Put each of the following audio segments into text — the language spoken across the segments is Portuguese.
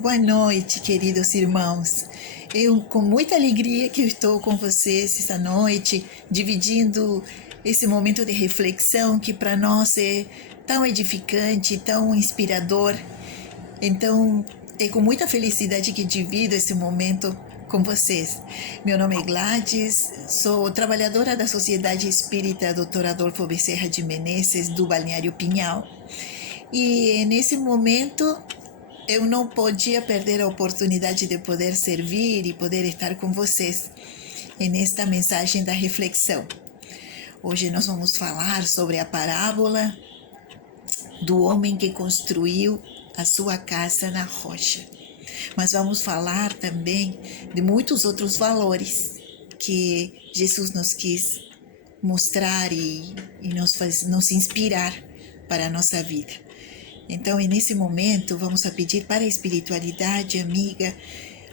Boa noite, queridos irmãos. Eu, com muita alegria que eu estou com vocês esta noite, dividindo esse momento de reflexão que para nós é tão edificante, tão inspirador. Então, é com muita felicidade que divido esse momento com vocês. Meu nome é Gladys, sou trabalhadora da Sociedade Espírita Dr. Adolfo Bezerra de Menezes, do Balneário Pinhal. E nesse momento eu não podia perder a oportunidade de poder servir e poder estar com vocês nesta mensagem da reflexão. Hoje nós vamos falar sobre a parábola do homem que construiu a sua casa na rocha. Mas vamos falar também de muitos outros valores que Jesus nos quis mostrar e nos inspirar para a nossa vida. Então, nesse momento, vamos pedir para a espiritualidade amiga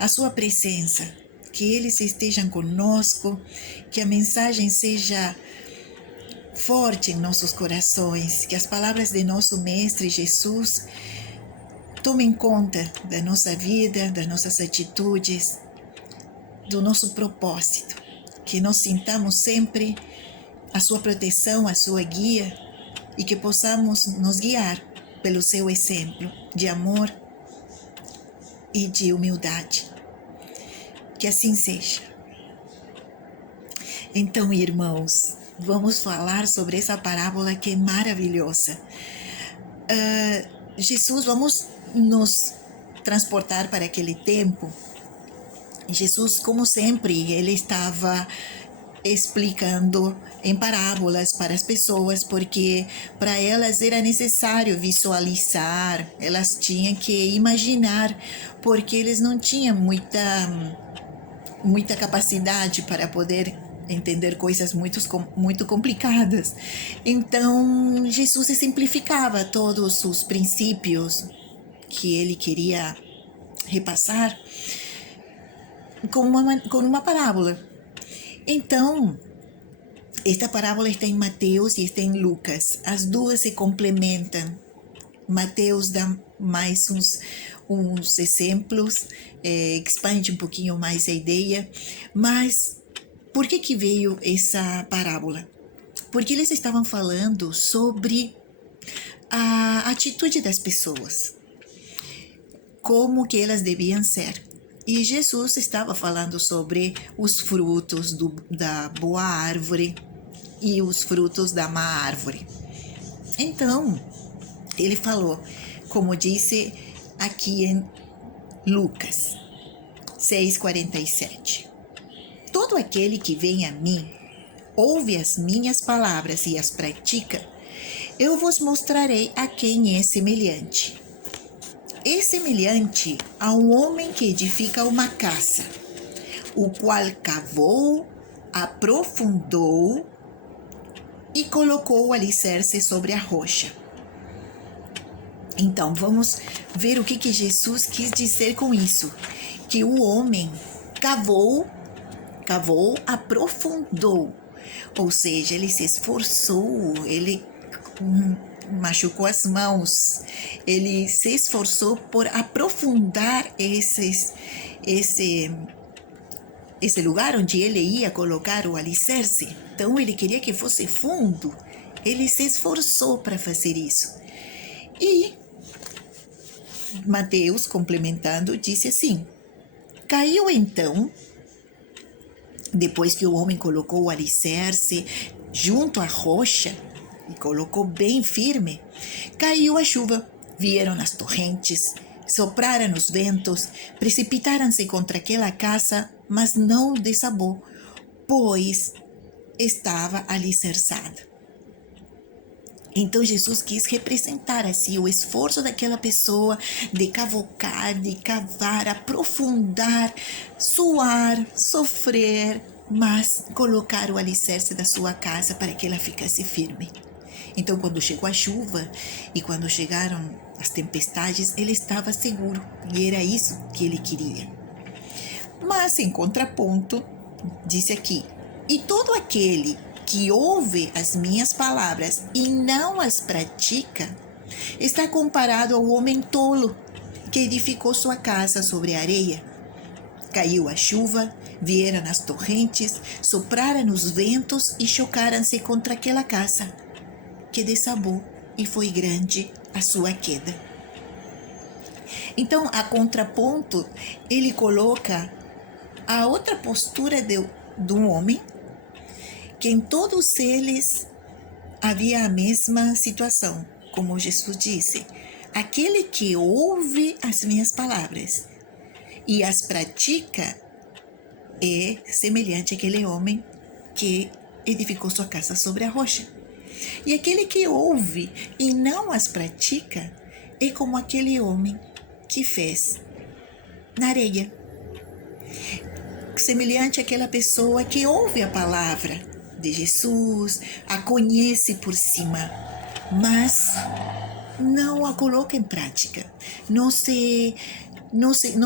a sua presença, que eles estejam conosco, que a mensagem seja forte em nossos corações, que as palavras de nosso Mestre Jesus tomem conta da nossa vida, das nossas atitudes, do nosso propósito, que nós sintamos sempre a sua proteção, a sua guia e que possamos nos guiar pelo seu exemplo de amor e de humildade. Que assim seja. Então, irmãos, vamos falar sobre essa parábola que é maravilhosa. Jesus, vamos nos transportar para aquele tempo. Jesus, como sempre, ele estava explicando em parábolas para as pessoas, porque para elas era necessário visualizar, elas tinham que imaginar, porque eles não tinham muita capacidade para poder entender coisas muito complicadas. Então, Jesus simplificava todos os princípios que ele queria repassar com uma parábola. Então, esta parábola está em Mateus e está em Lucas. As duas se complementam. Mateus dá mais uns exemplos, expande um pouquinho mais a ideia. Mas por que veio essa parábola? Porque eles estavam falando sobre a atitude das pessoas, como que elas deviam ser. E Jesus estava falando sobre os frutos da boa árvore e os frutos da má árvore. Então, ele falou, como disse aqui em Lucas 6,47. Todo aquele que vem a mim, ouve as minhas palavras e as pratica, eu vos mostrarei a quem é semelhante. É semelhante a um homem que edifica uma casa, o qual cavou, aprofundou e colocou o alicerce sobre a rocha. Então, vamos ver o que Jesus quis dizer com isso. Que o homem cavou, aprofundou. Ou seja, ele se esforçou, ele machucou as mãos, ele se esforçou por aprofundar esse lugar onde ele ia colocar o alicerce. Então ele queria que fosse fundo, ele se esforçou para fazer isso. E Mateus, complementando, disse assim: caiu então, depois que o homem colocou o alicerce junto à rocha, e colocou bem firme, caiu a chuva, vieram as torrentes, sopraram os ventos, precipitaram-se contra aquela casa, mas não desabou, pois estava alicerçada. Então Jesus quis representar assim o esforço daquela pessoa de cavocar, de cavar, aprofundar, suar, sofrer, mas colocar o alicerce da sua casa para que ela ficasse firme. Então, quando chegou a chuva e quando chegaram as tempestades, ele estava seguro e era isso que ele queria. Mas, em contraponto, disse aqui: e todo aquele que ouve as minhas palavras e não as pratica, está comparado ao homem tolo que edificou sua casa sobre a areia. Caiu a chuva, vieram as torrentes, sopraram os ventos e chocaram-se contra aquela casa, que desabou e foi grande a sua queda. Então, a contraponto, ele coloca a outra postura de um homem, que em todos eles havia a mesma situação, como Jesus disse: aquele que ouve as minhas palavras e as pratica é semelhante àquele homem que edificou sua casa sobre a rocha. E aquele que ouve e não as pratica é como aquele homem que fez na areia. Semelhante àquela pessoa que ouve a palavra de Jesus, a conhece por cima, mas não a coloca em prática. Não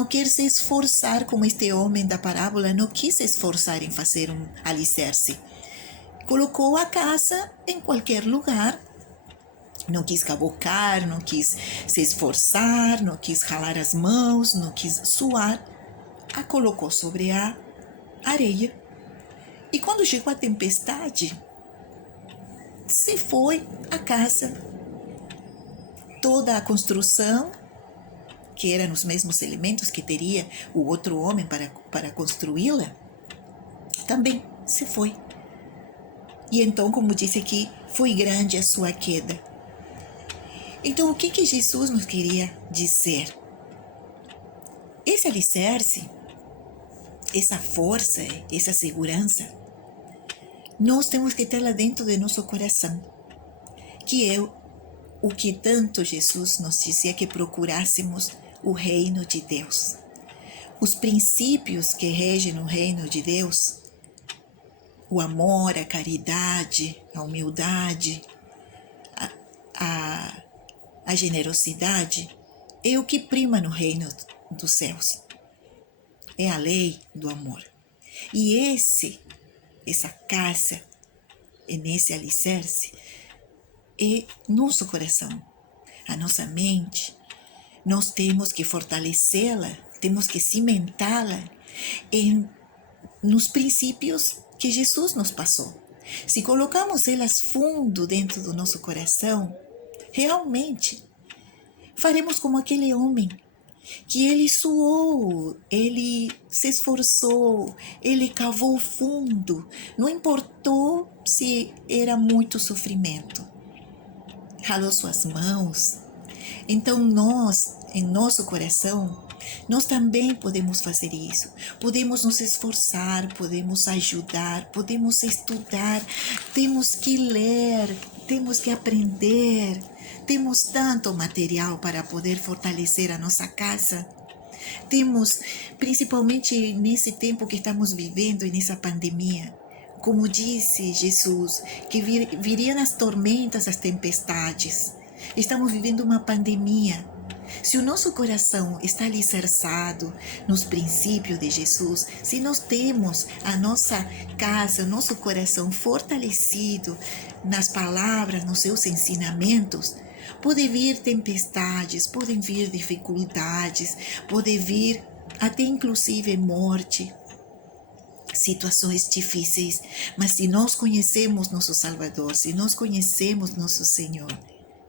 quer se esforçar, como este homem da parábola não quis se esforçar em fazer um alicerce. Colocou a casa em qualquer lugar, não quis cavocar, não quis se esforçar, não quis ralar as mãos, não quis suar, a colocou sobre a areia. E quando chegou a tempestade, se foi a casa. Toda a construção, que era nos mesmos elementos que teria o outro homem para construí-la, também se foi. E então, como disse aqui, foi grande a sua queda. Então, o que Jesus nos queria dizer? Esse alicerce, essa força, essa segurança, nós temos que ter lá dentro de nosso coração, que é o que tanto Jesus nos dizia que procurássemos o reino de Deus. Os princípios que regem o reino de Deus, o amor, a caridade, a humildade, a generosidade, é o que prima no reino dos céus. É a lei do amor. E essa casa, nesse alicerce, é nosso coração, a nossa mente. Nós temos que fortalecê-la, temos que cimentá-la nos princípios que Jesus nos passou. Se colocamos elas fundo dentro do nosso coração, realmente faremos como aquele homem, que ele suou, ele se esforçou, ele cavou fundo, não importou se era muito sofrimento. Ralou suas mãos. Então nós, em nosso coração, nós também podemos fazer isso. Podemos nos esforçar, podemos ajudar, podemos estudar, temos que ler, temos que aprender. Temos tanto material para poder fortalecer a nossa casa. Temos, principalmente nesse tempo que estamos vivendo e nessa pandemia, como disse Jesus, que viriam as tormentas, as tempestades. Estamos vivendo uma pandemia. Se o nosso coração está alicerçado nos princípios de Jesus, se nós temos a nossa casa, o nosso coração fortalecido nas palavras, nos seus ensinamentos, podem vir tempestades, podem vir dificuldades, pode vir até inclusive morte, situações difíceis. Mas se nós conhecemos nosso Salvador, se nós conhecemos nosso Senhor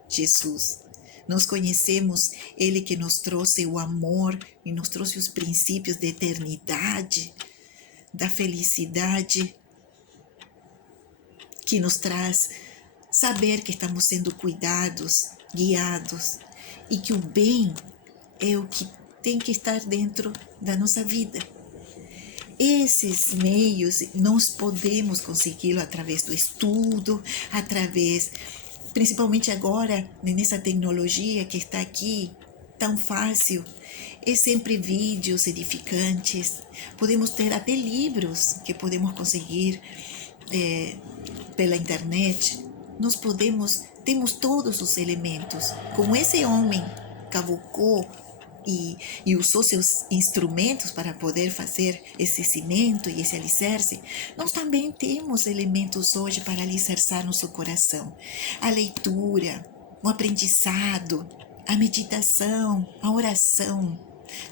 Jesus, nós conhecemos Ele que nos trouxe o amor e nos trouxe os princípios da eternidade, da felicidade, que nos traz saber que estamos sendo cuidados, guiados, e que o bem é o que tem que estar dentro da nossa vida. Esses meios nós podemos consegui-lo através do estudo, principalmente agora, nessa tecnologia que está aqui, tão fácil. É sempre vídeos edificantes, podemos ter até livros que podemos conseguir pela internet. Nós temos todos os elementos. Como esse homem cavocou e usou seus instrumentos para poder fazer esse cimento e esse alicerce, nós também temos elementos hoje para alicerçar nosso coração. A leitura, o aprendizado, a meditação, a oração,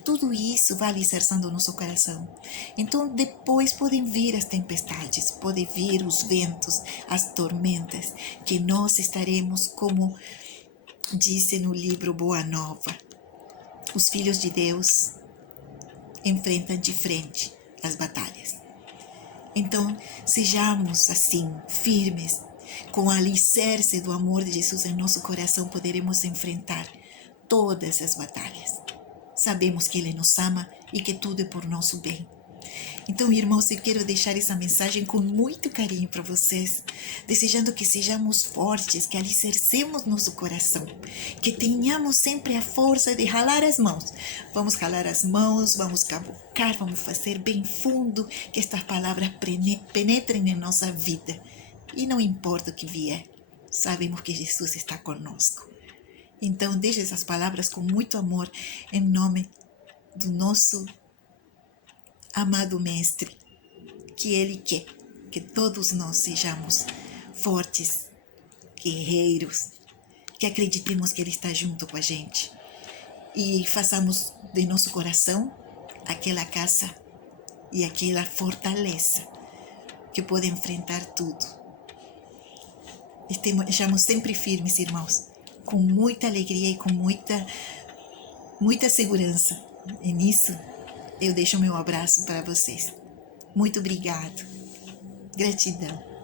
tudo isso vai alicerçando o nosso coração. Então depois podem vir as tempestades, podem vir os ventos, as tormentas, que nós estaremos, como disse no livro Boa Nova, os filhos de Deus enfrentam de frente as batalhas. Então sejamos assim, firmes, com o alicerce do amor de Jesus em nosso coração, poderemos enfrentar todas as batalhas. Sabemos que Ele nos ama e que tudo é por nosso bem. Então, irmãos, eu quero deixar essa mensagem com muito carinho para vocês, desejando que sejamos fortes, que alicercemos nosso coração, que tenhamos sempre a força de ralar as mãos. Vamos ralar as mãos, vamos cavucar, vamos fazer bem fundo, que estas palavras penetrem em nossa vida. E não importa o que vier, sabemos que Jesus está conosco. Então, deixe essas palavras com muito amor, em nome do nosso amado Mestre, que Ele quer que todos nós sejamos fortes, guerreiros, que acreditemos que Ele está junto com a gente e façamos de nosso coração aquela casa e aquela fortaleza que pode enfrentar tudo. Estejamos sempre firmes, irmãos, com muita alegria e com muita segurança. E nisso eu deixo meu abraço para vocês. Muito obrigado. Gratidão.